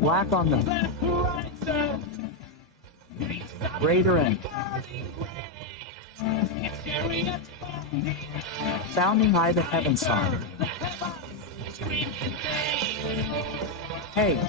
Black on them. Greater end. Founding I the heaven song. Hey.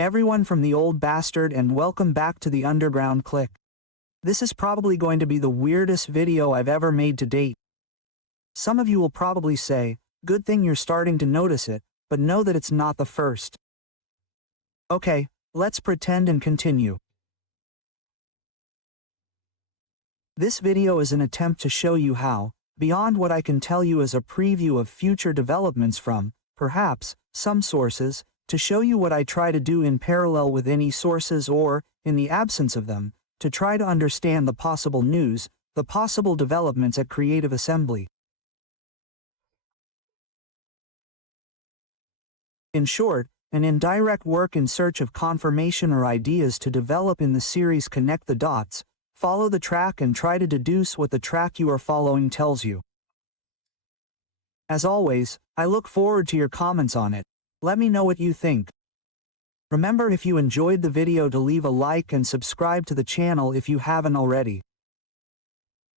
Everyone from the old bastard, and welcome back to the Underground Click. This is probably going to be the weirdest video I've ever made to date. Some of you will probably say, good thing you're starting to notice it, but know that it's not the first. Okay, let's pretend and continue. This video is an attempt to show you how, beyond what I can tell you as a preview of future developments from, perhaps, some sources, to show you what I try to do in parallel with any sources or, in the absence of them, to try to understand the possible news, the possible developments at Creative Assembly. In short, an indirect work in search of confirmation or ideas to develop in the series Connect the Dots, follow the track and try to deduce what the track you are following tells you. As always, I look forward to your comments on it. Let me know what you think. Remember, if you enjoyed the video, to leave a like and subscribe to the channel if you haven't already.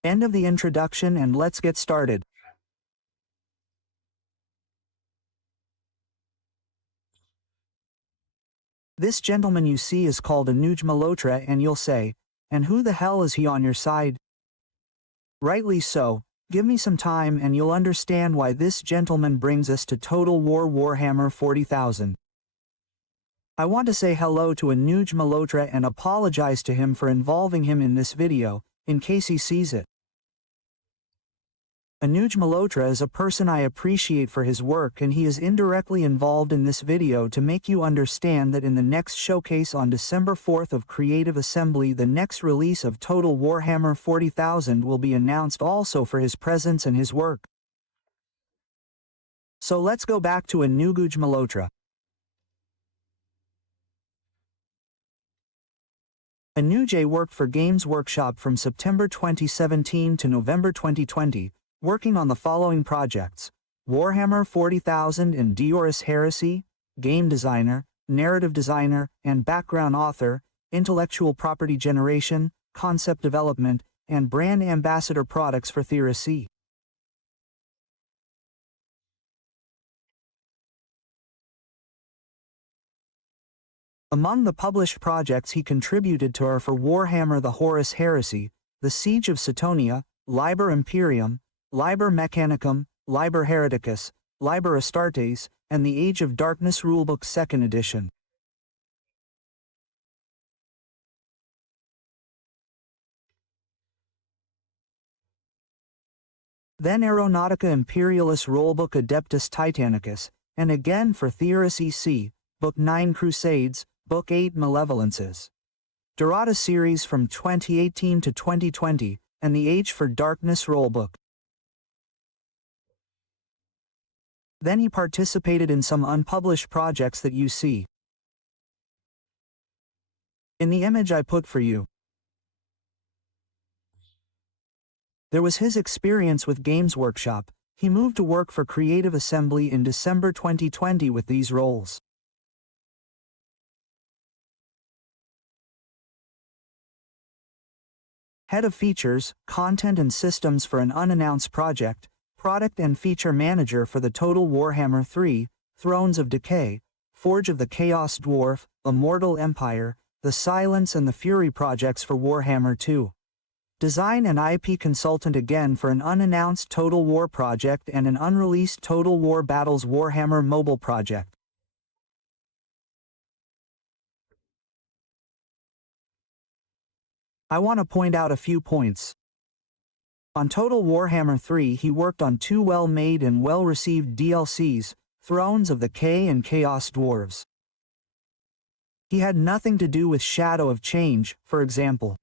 End of the introduction, and let's get started. This gentleman you see is called Anuj Malhotra, and you'll say, and who the hell is he on your side? Rightly so. Give me some time and you'll understand why this gentleman brings us to Total War Warhammer 40,000. I want to say hello to Anuj Malhotra and apologize to him for involving him in this video, in case he sees it. Anuj Malhotra is a person I appreciate for his work, and he is indirectly involved in this video to make you understand that in the next showcase on December 4th of Creative Assembly, the next release of Total Warhammer 40,000 will be announced also for his presence and his work. So let's go back to Anuj Malhotra. Anuj worked for Games Workshop from September 2017 to November 2020, working on the following projects: Warhammer 40,000 and Horus Heresy, game designer, narrative designer, and background author, intellectual property generation, concept development, and brand ambassador products for Theory. Among the published projects he contributed to are for Warhammer the Horus Heresy, the Siege of Satonia, Liber Imperium, Liber Mechanicum, Liber Hereticus, Liber Astartes, and the Age of Darkness Rulebook 2nd edition. Then Aeronautica Imperialis Rollbook Adeptus Titanicus, and again for Theoris EC, Book 9 Crusades, Book 8 Malevolences. Dorada series from 2018 to 2020, and the Age for Darkness Rollbook. Then he participated in some unpublished projects that you see in the image I put for you. There was his experience with Games Workshop. He moved to work for Creative Assembly in December 2020 with these roles: Head of Features, Content and Systems for an unannounced project, Product and Feature Manager for the Total Warhammer 3, Thrones of Decay, Forge of the Chaos Dwarf, Immortal Empire, the Silence and the Fury projects for Warhammer 2. Design and IP consultant again for an unannounced Total War project and an unreleased Total War Battles Warhammer mobile project. I want to point out a few points. On Total Warhammer 3 he worked on two well-made and well-received DLCs, Thrones of the K and Chaos Dwarves. He had nothing to do with Shadow of Change, for example.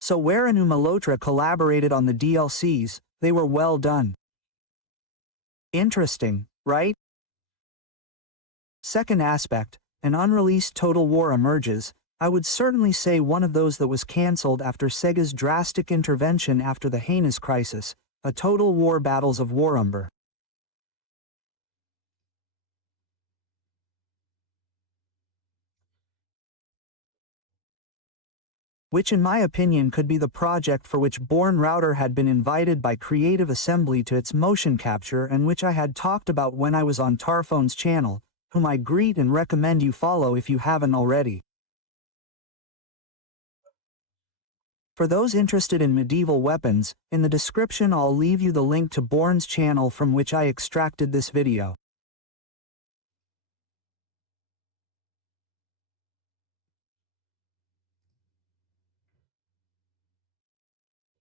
So where Anuj Malhotra collaborated on the DLCs, they were well done. Interesting, right? Second aspect, an unreleased Total War emerges. I would certainly say one of those that was cancelled after Sega's drastic intervention after the heinous crisis, a Total War Battles of Warhammer. Which in my opinion could be the project for which Björn Rüther had been invited by Creative Assembly to its motion capture and which I had talked about when I was on Tarphone's channel, whom I greet and recommend you follow if you haven't already. For those interested in medieval weapons, in the description I'll leave you the link to Björn's channel from which I extracted this video.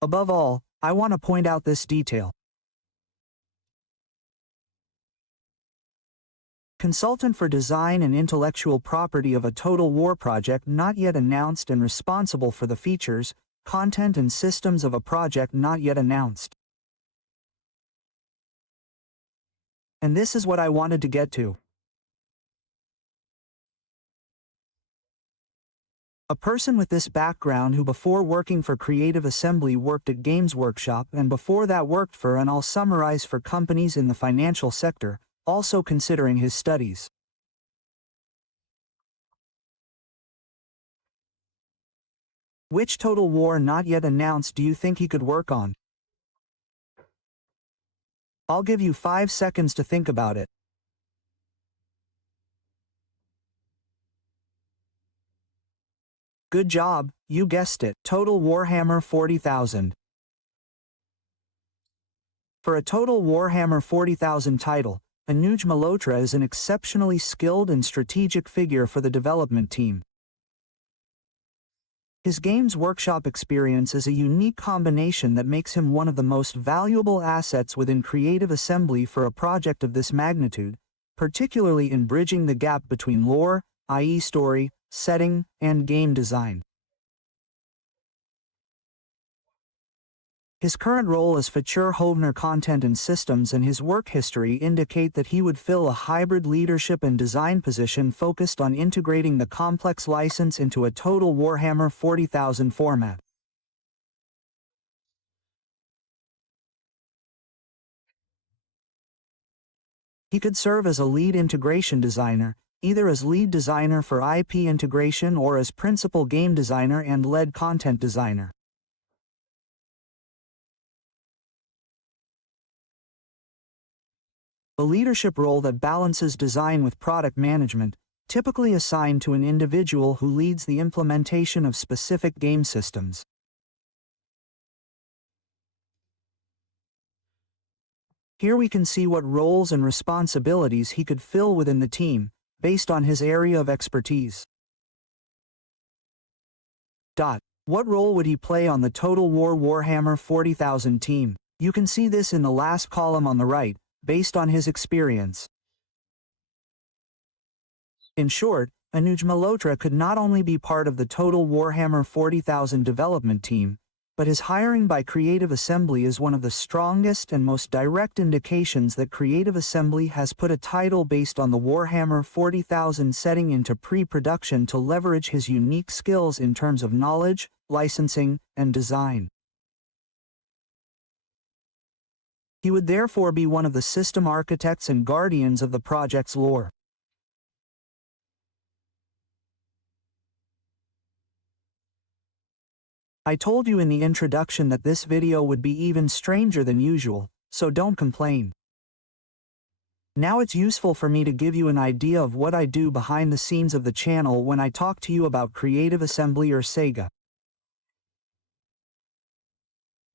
Above all, I want to point out this detail. Consultant for design and intellectual property of a Total War project not yet announced and responsible for the features, content and systems of a project not yet announced. And this is what I wanted to get to. A person with this background who before working for Creative Assembly worked at Games Workshop and before that worked for, and I'll summarize, for companies in the financial sector, also considering his studies. Which Total War not yet announced do you think he could work on? I'll give you 5 seconds to think about it. Good job, you guessed it, Total Warhammer 40,000. For a Total Warhammer 40,000 title, Anuj Malhotra is an exceptionally skilled and strategic figure for the development team. His Games Workshop experience is a unique combination that makes him one of the most valuable assets within Creative Assembly for a project of this magnitude, particularly in bridging the gap between lore, i.e. story, setting, and game design. His current role as Feature Hovner Content and Systems and his work history indicate that he would fill a hybrid leadership and design position focused on integrating the complex license into a Total Warhammer 40,000 format. He could serve as a lead integration designer, either as lead designer for IP integration or as principal game designer and lead content designer. A leadership role that balances design with product management, typically assigned to an individual who leads the implementation of specific game systems. Here we can see what roles and responsibilities he could fill within the team, based on his area of expertise. What role would he play on the Total War Warhammer 40,000 team? You can see this in the last column on the right, based on his experience. In short, Anuj Malhotra could not only be part of the Total Warhammer 40,000 development team, but his hiring by Creative Assembly is one of the strongest and most direct indications that Creative Assembly has put a title based on the Warhammer 40,000 setting into pre-production to leverage his unique skills in terms of knowledge, licensing, and design. He would therefore be one of the system architects and guardians of the project's lore. I told you in the introduction that this video would be even stranger than usual, so don't complain. Now it's useful for me to give you an idea of what I do behind the scenes of the channel when I talk to you about Creative Assembly or Sega.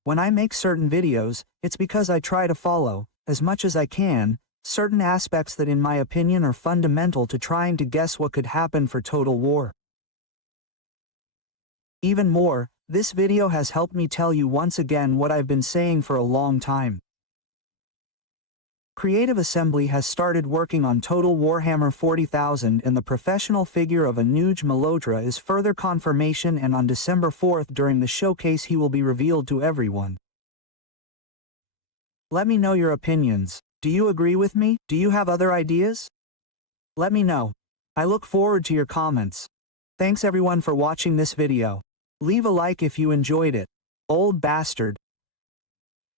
When I make certain videos, it's because I try to follow, as much as I can, certain aspects that in my opinion are fundamental to trying to guess what could happen for Total War. Even more, this video has helped me tell you once again what I've been saying for a long time. Creative Assembly has started working on Total Warhammer 40,000 and the professional figure of Anuj Malhotra is further confirmation, and on December 4th during the showcase he will be revealed to everyone. Let me know your opinions. Do you agree with me? Do you have other ideas? Let me know. I look forward to your comments. Thanks everyone for watching this video. Leave a like if you enjoyed it. Old bastard.